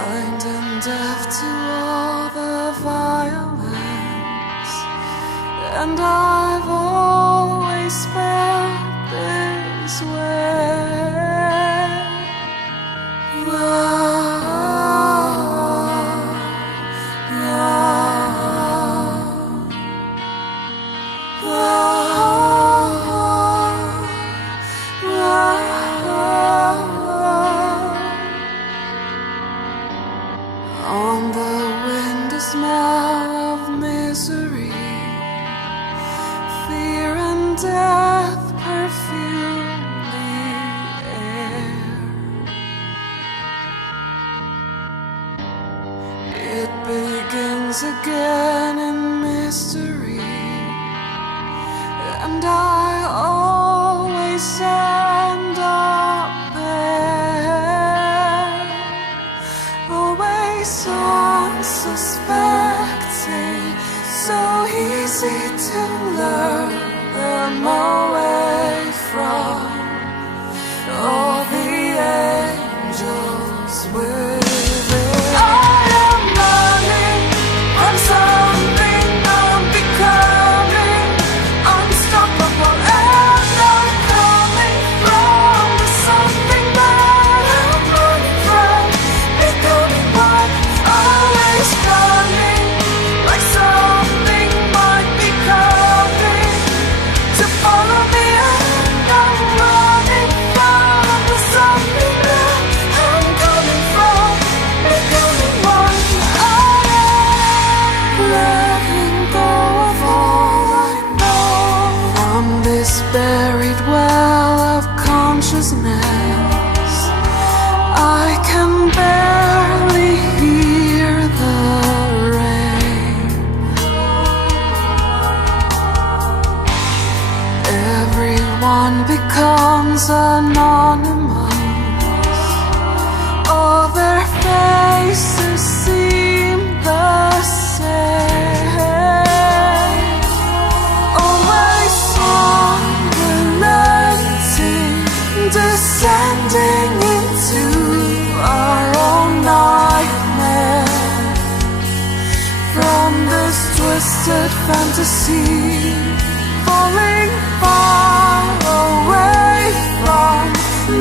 blind and deaf to all the violence, and I've always felt this way. On the wind, a smell of misery, fear and death perfume the air. It begins again in mystery, and I always end up there, always unsuspecting, so easy to lure them away from all the angels within. I am running from something I'm becoming, unstoppable, and I'm coming from the something that I'm running from, becoming one, always running like something might be coming to follow me, and I'm running from the something that I'm coming from, becoming one. I am letting go of all I know from this buried well of consciousness. I can barely hear the rain. Everyone becomes anonymous. All their faces seem the same. Always unrelenting, descending into our own nightmare. From this twisted fantasy, falling far away from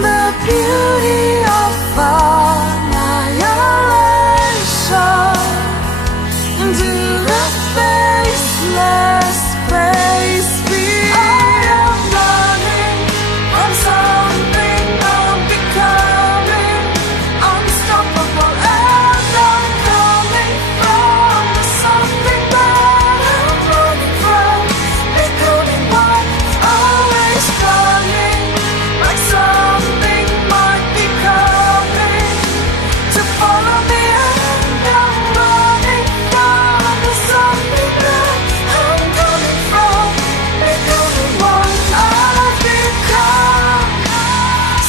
the beauty of annihilation, into the faceless space beyond. I am running from something I'm becoming, unstoppable, and I'm coming from the something that I'm running from, becoming one, always running like something might be coming to follow me, and I'm running from the something that I'm coming from, becoming one. I've become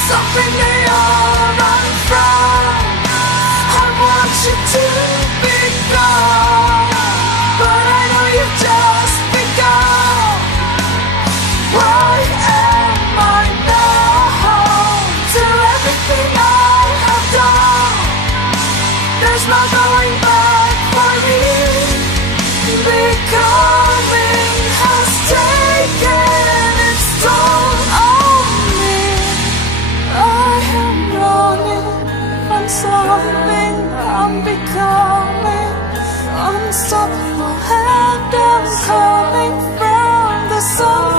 something they all run from. I want you to be gone, but I know you've just begun. Why am I now to everything I have done? There's no going back for me. Becoming has taken its toll on me. I am running from something I'm becoming, unstoppable, and I'm coming from the sun.